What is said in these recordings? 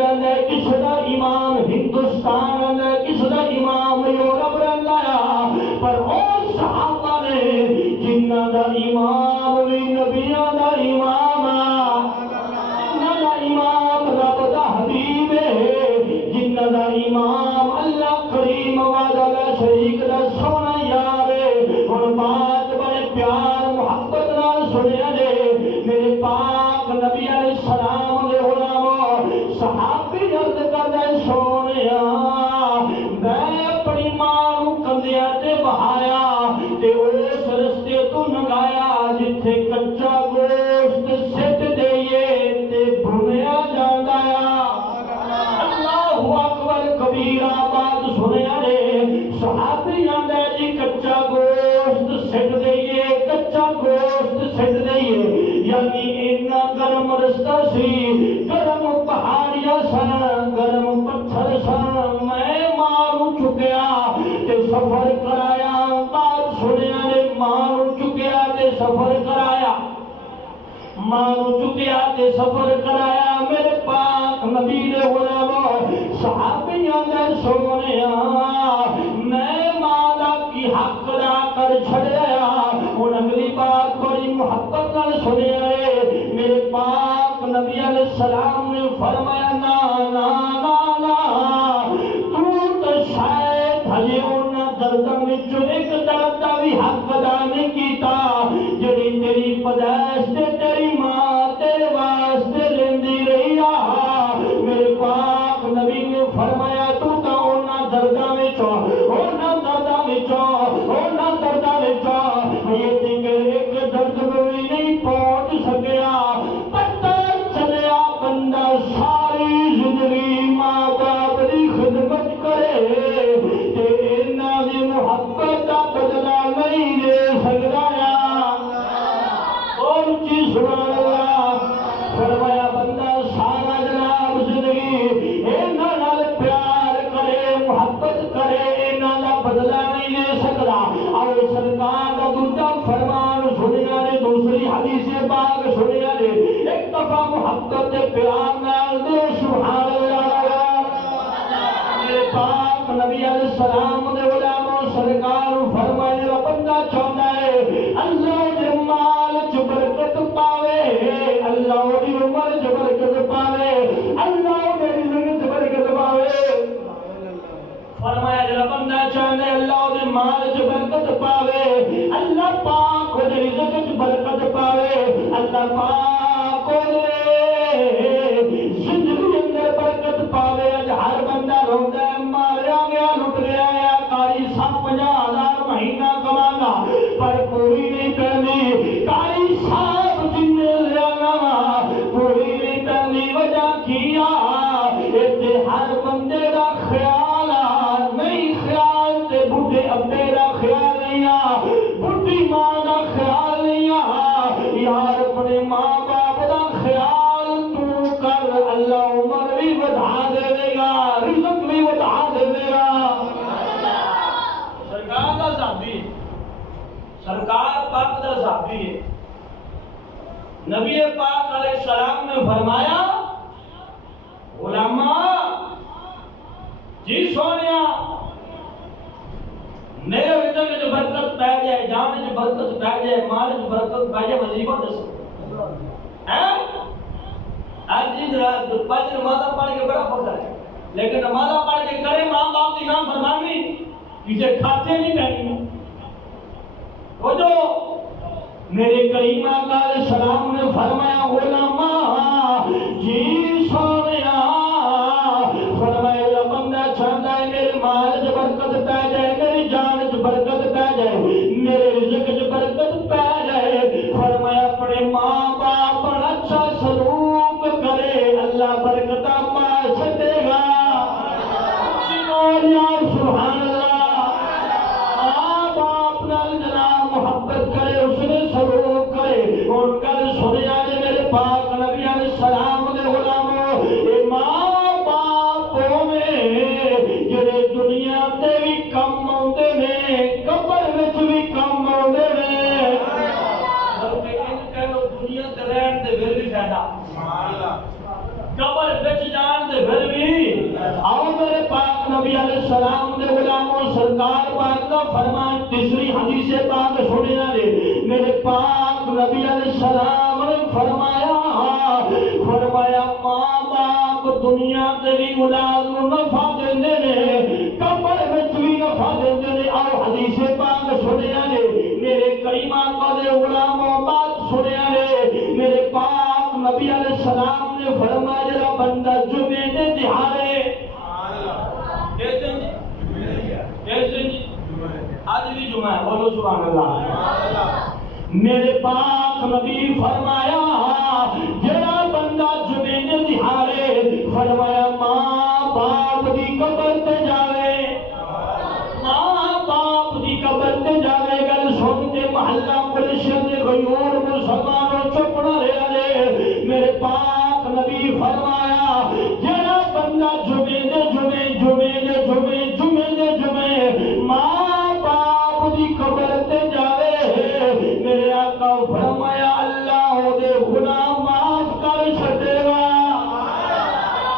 رہتا ہے، کسی دا امام ہندوستان رہتا ہے، کسی دا امام یورپ رہتا ہے، پر او صحابہ نے جنہ دا امام بھی نبیوں دا امام ہے، جنہ دا امام رب دا حبیب ہے، جنہ دا امام اللہ کریم وعدہ لا شریک دا سونا یار ہے۔ اور بات بڑے پیار محبت نال سنیا جے، میرے پاک نبی علیہ السلام دے غلاموں صحابی عرض کردے سونیا میں اپنی ماں نو کندھیاں تے بہایا تے اس رستے تو نگایا جتھے کچا گوشت سٹ دئیے تے بھنیا جاندا اللہ اکبر کبیرہ بات سنیا جے۔ صحابی آندے جی کچا گوشت سٹ دئیے، کچا گوشت سٹ دئیے، یعنی اتنا گرم رستہ سی، گرم پہاڑیاں سن، گرم پتھر سن، میں مارو چکیا تے سفر کرایا، بات سنیا نے مارو چکیا تے سفر کرایا، مارو چکیا تے سفر کرایا، میرے پاک نبی نے غلاموں صحابیاں نے سنیا میں مالا کی حق ادا کر چھڑیا۔ اور اگلی بات بڑی محبت نال سنیا ہے، میرے پاک نبی علیہ السلام نے فرمایا نا نا نا نا تو شاید ہجے انہاں درداں وچوں ایک درد دا بھی حق ادا نہیں کیتا جڑی تیری پیدائش تے تیری ماں تیرے واسطے لیندی رہی آ۔ میرے پاک نبی نے فرمایا تو تا انہاں درداں وچوں، انہاں درداں وچوں، انہاں درداں وچوں یہ تینکر ایک درد بھی نہیں پہنچ سکیا۔ پتہ چلیا بندہ ساری زندگی ماں باپ دی خدمت کرے تے انہاں دی محبت دا بدلہ نہیں دے سکدا اور اونچی سبحان اللہ۔ فرمایا بندہ سارا جناب زندگی انہاں نال پیار کرے، محبت کرے، انہاں دا بدلہ نہیں لے سکدا۔ اور سرکار دا دوسرا فرمان سنیا نے، دوسری حدیث پاک سنیا نے، ایک دفعہ محبت دے پیار نال دے سبحان اللہ۔ میرے پاک نبی علیہ السلام دے غلاموں سرکار فرمائے بندہ چاہتا ہے اللہ دے مال چ برکت پاوے، اللہ دی عمر چ برکت پاوے، اللہ دے رزق چ برکت پاوے۔ فرمایا جڑا بندہ چاہتا ہے اللہ دے مال چ برکت پاوے، اللہ پاک دے رزق چ برکت پاوے، اللہ پاک دے زندگی اندر برکت پاوے۔ اج ہر بندہ روندا ہے ماریا گیا لٹ گیا ہے، کاری 50,000 مہینہ کمانا پر پوری نہیں پہنی، کاری صاحب جننے لیانا پوری نہیں پہنی، وجہ کیا ایتے ہر بندے دا خیال نہیں، خیال تے بڑھے ابے دا خیال نہیں، بڑھی ماں دا خیال نہیں، یار اپنے ماں باپ دا خیال تو کر، اللہ عمر بھی بڑھا دے گا، رزق بھی بڑھا دے گا۔ سرکار دا صحابی، سرکار پاک دا صحابی ہے، نبی پاک علیہ السلام نے فرمایا علماء جی سونیا میرے رزق جو برکت پہ جائے، جان جو برکت پہ جائے، مال جو برکت پہ جائے، وظیفہ دسو آج جی پانچ نمازہ پڑھ کے بڑا فخر ہے، لیکن نمازہ پڑھ کے کرے ماں باپ کی نام فرمانی کسے کھاتے نہیں پہنی۔ وہ جو میرے کریم آقا علیہ السلام نے فرمایا علماء جی سونیا، فرمایا بندہ چاہتا ہے میرے مال چ برکت پہ جائے، میری جان چ برکت پہ جائے، میرے رزق چ برکت پہ جائے، فرمایا اپنے ماں باپ پر اچھا سلوک کرے، اللہ برکتہ پا چھٹے گا۔ سبحان اللہ۔ ماں باپ نال جناب محبت کرے، اس نے سلوک کرے، ان کا سنیا جے میرے پاک نبی علیہ السلام دے غلاموں، اے ماں باپ میں جڑے دنیا تے بھی کم آندے نے، قبر وچ بھی کم آندے نے، بلکہ ان کہو دنیا تے رہن دے پھر بھی فائدہ، قبر وچ جان دے پھر بھی آؤ میرے پاک نبی علیہ السلام دے غلاموں سرکار پاک کا فرمان تیسری حدیث پاک سنیا نے میرے پاک نبی علیہ السلام نے فرمایا ماں باپ دنیا تے بھی اولاد نو نفع دیندے نے قبر وچ بھی نفع دیندے نے آؤ حدیث پاک سنیا نے میرے کریم آقا دے غلاموں بات سنیا نے میرے پاک نبی علیہ السلام نے فرمایا جڑا بندہ جمعے دے دہاڑے کیسے آج بھی جمعہ ہے بولو سبحان اللہ میرے پاک نبی فرمایا جڑا بندہ جمعے دے دہاڑے فرمایا ماں باپ دی قبر تے جاوے ماں باپ دی قبر تے جاوے گل سن کے محلہ پریشان دے غیور مسلمانوں چپڑا رہا لے میرے پاک نبی فرمایا جڑا بندہ جمعے دے ماں باپ دی قبر تے جاوے میرے آقا فرمایا اللہ دے گناہ معاف کر چھڈے گا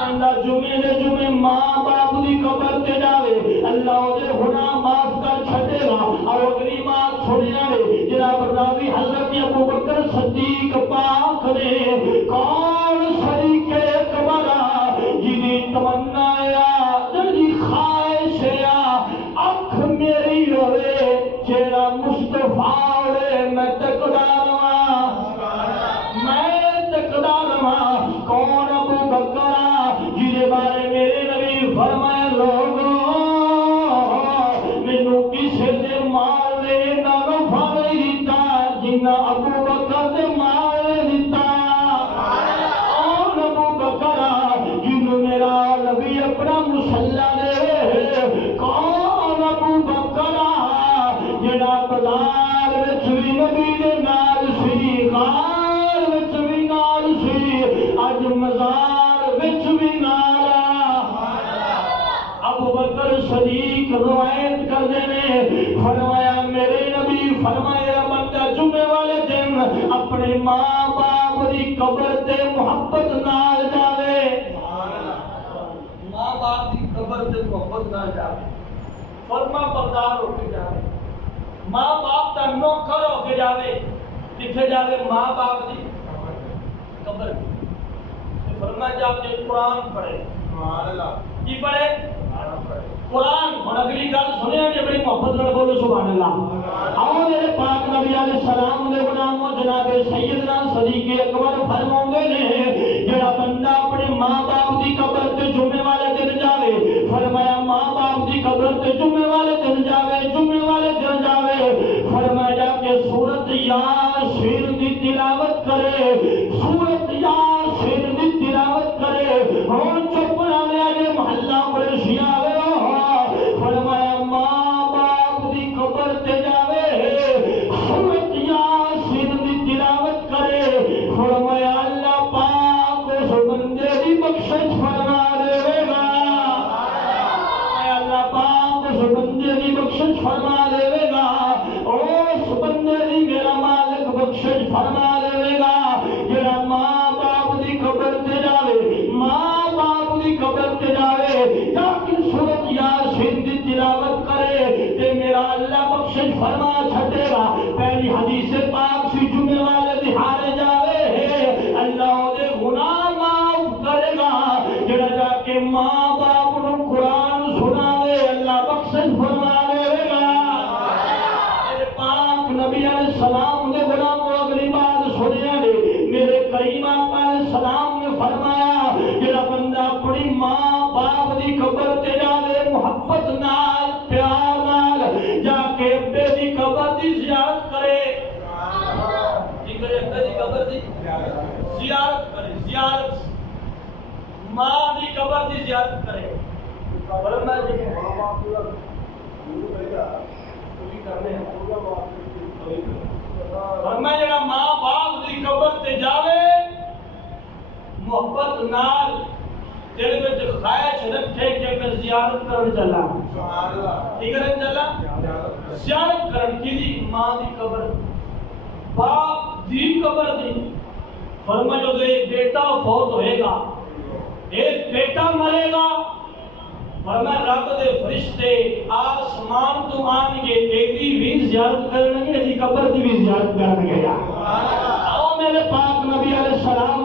بندہ جمعے ماں باپ دی قبر تے جاوے اللہ دے گناہ معاف کر چھڈے گا اور اگلی بات سنیا نے جناب راوی حضرت ابو بکر صدیق پاک نے کون شریک اکبر جنی تمنا جنی خواہش اکھ میری روے چہرہ مصطفیٰ میں تکڑا رہا کون ابو بکر جنہیں بارے میرے نبی فرمائے لوگوں مینوں کسے دے مال نے نہ نفع نہیں دیتا جنہ ابو بکر دے مال نے دیتا کون ابو بکر جنوں میرا نبی اپنا مصلی دے کون ابو بکر جڑا بازار وچ بھی نبی دے نال سی غار وچ بھی نال سی اج مزار وچ بھی نال ابو بکر صدیق روایت کردے نے فرمایا میرے نبی فرمایا بندہ جمعے والے دن اپنے ماں باپ دی قبر تے محبت نال جاوے ماں باپ دی قبر تے محبت نال جاوے فرما بردار ہو کے جاوے ماں باپ دا نوکر ہو کے جاوے کتھے جاوے ماں باپ دی قبر فرما جا کے قرآن پڑھے سبحان اللہ کی پڑھے قرآن اور اگلی گل سنیا کہ بڑی محبت نال بولو سبحان اللہ آؤ میرے پاک نبی علیہ السلام دے غلاموں جناب سیدنا صدیق اکبر فرماؤندے نے جڑا بندہ اپنے ماں باپ دی قبر تے جمعے والے دن جاوے فرمایا ماں باپ دی قبر تے جمعے والے دن جاوے فرمایا کہ سورۃ یاسین دی تلاوت کرے سورۃ یاسین دی تلاوت کرے ہن چپ نہ رہے محلہ قریشی آوے فرمایا ماں باپ دی قبر تے جاوے سورۃ یاسین دی تلاوت کرے فرمایا اللہ پاک اس بندے دی بخشش فرما دے گا اللہ پاک اس بندے دی بخشش فرما دے گا اس بندے دی میرا مالک بخشش فرما دے گا جڑا ماں باپ دی قبر تے جاوے ماں باپ دی قبر تے جاوے تاکہ سورۃ یاسین دی تلاوت کرے تے میرا اللہ بخشش فرما چھڈے گا پہلی حدیث پاک سی جمعے والے دہاڑے جاوے اللہ دے گناہ معاف کرے گا جڑا جا کے ماں باپ نو قرآن سناوے اللہ بخشش فرما دے گا میرے پاک نبی علیہ السلام دے غلاموں اگلی بات سنیا نے میرے کریم آقا علیہ السلام نے فرمایا جڑا بندہ اپنی ماں باپ دی قبر تے جاوے محبت نال پیار نال جا کے ابے دی قبر دی زیارت کرے کی کرے ابے دی قبر دی زیارت کرے زیارت ماں دی قبر دی زیارت کرے فرمایا جی ماں باپ پوری کرنے فرمایا جڑا ماں باپ دی قبر تے جاوے محبت نال دل وچ خواہش رکھے کہ میں زیارت کرن چلا سبحان اللہ کی کرن چلا زیارت کرن کی دی ماں دی قبر باپ دی قبر دی فرمایا جو بیٹا فوت ہوئے گا ایک بیٹا مرے گا، فرمایا رب دے فرشتے آسمان تو آن گے، ایدی بھی زیارت کرنگے، ایدی قبر دی بھی زیارت کرنگے۔ آؤ میرے پاک نبی علیہ السلام